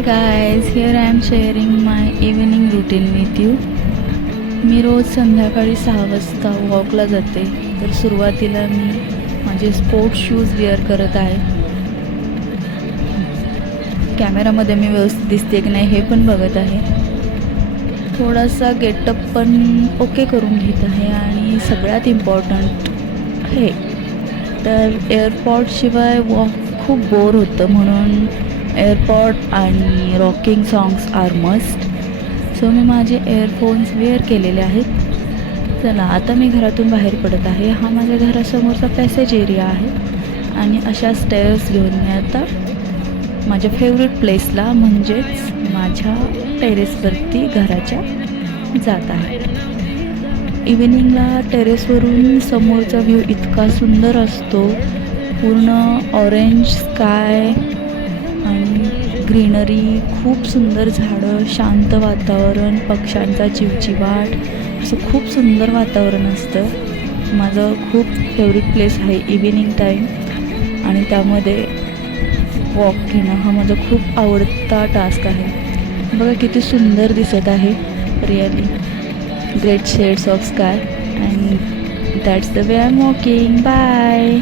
High guys, here I am sharing my evening routine with you. मी रोज संध्याकाळी 6 वाजता वॉकला जाते. तर सुरुवातीला मी माझे स्पोर्ट्स शूज वेअर करत आहे. कॅमेरामध्ये मी व्यवस्थित दिसते की नाही हे पण बघत आहे. थोडासा गेटअप पण ओके करून घेत आहे. आणि सगळ्यात इम्पॉर्टंट हे तर एअरपॉडशिवाय वॉक खूप बोर होतं, म्हणून एअरपॉड आणि rocking songs are must. So मी माझे एअरफोन्स वेअर केलेले आहेत. चला आता मी घरातून बाहेर पडत आहे. हा माझ्या घरासमोरचा पॅसेज एरिया आहे आणि अशा स्टेअर्स घेऊन मी आता माझ्या फेवरेट प्लेसला म्हणजेच माझ्या टेरेसवरती घराच्या जात आहे. इव्हिनिंगला टेरेसवरून समोरचा व्ह्यू इतका सुंदर असतो. पूर्ण ऑरेंज स्काय आणि ग्रीनरी, खूप सुंदर झाडं, शांत वातावरण, पक्ष्यांचा चिवचिवाट, असं खूप सुंदर वातावरण असतं. माझं खूप फेवरेट प्लेस आहे इव्हिनिंग टाईम आणि त्यामध्ये वॉक घेणं हा माझा खूप आवडता टास्क आहे. बघा किती सुंदर दिसत आहे. Really great shades of sky and that's the way I am walking. Bye.